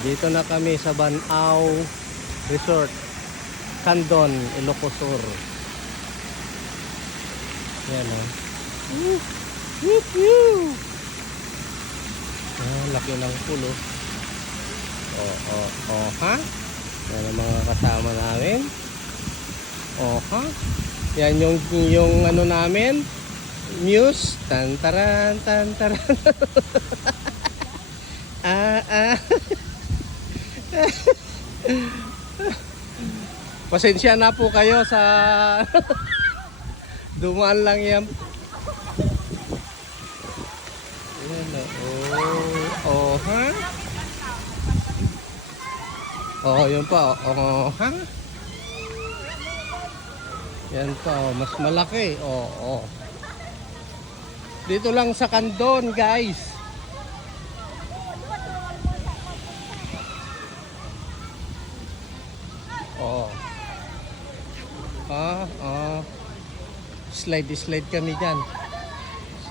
Dito na kami sa Banao Resort, Candon, Ilocos Sur. Yan o. Laki ng pulo. Ha? Yan ang mga kasama namin. Ha? Yan yung ano namin, Muse. Tantaran, tantaran. Pasensya na po kayo sa dumaan lang yan. Ha? Yun pa. Ha? Yan pa, mas malaki. Dito lang sa Candon, guys. Slide kami dyan.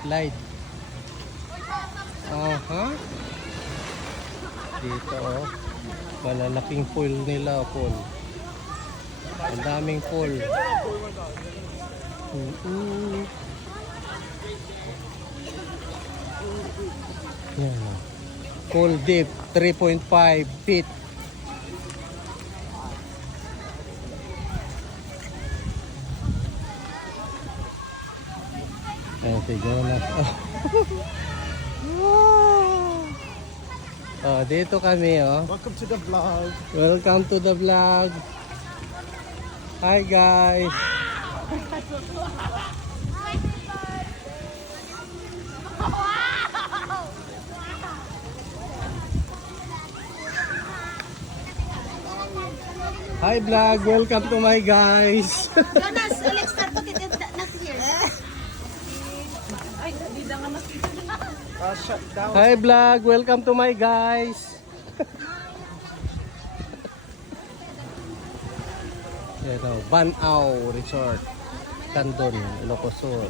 Slide. Dito, malalaking pool nila, pool. Ang daming pool. Yan. Pool deep, 3.5 feet. Ayan si Jonas. Dito kami. Welcome to the vlog. Welcome to the vlog. Hi guys. Hi vlog. Welcome to my guys. Jonas, Alex, start to get not here. Ay, di na nga makita. Shut down. Hi vlog. Welcome to my guys. Banao Resort, Candon, Ilocos Sur.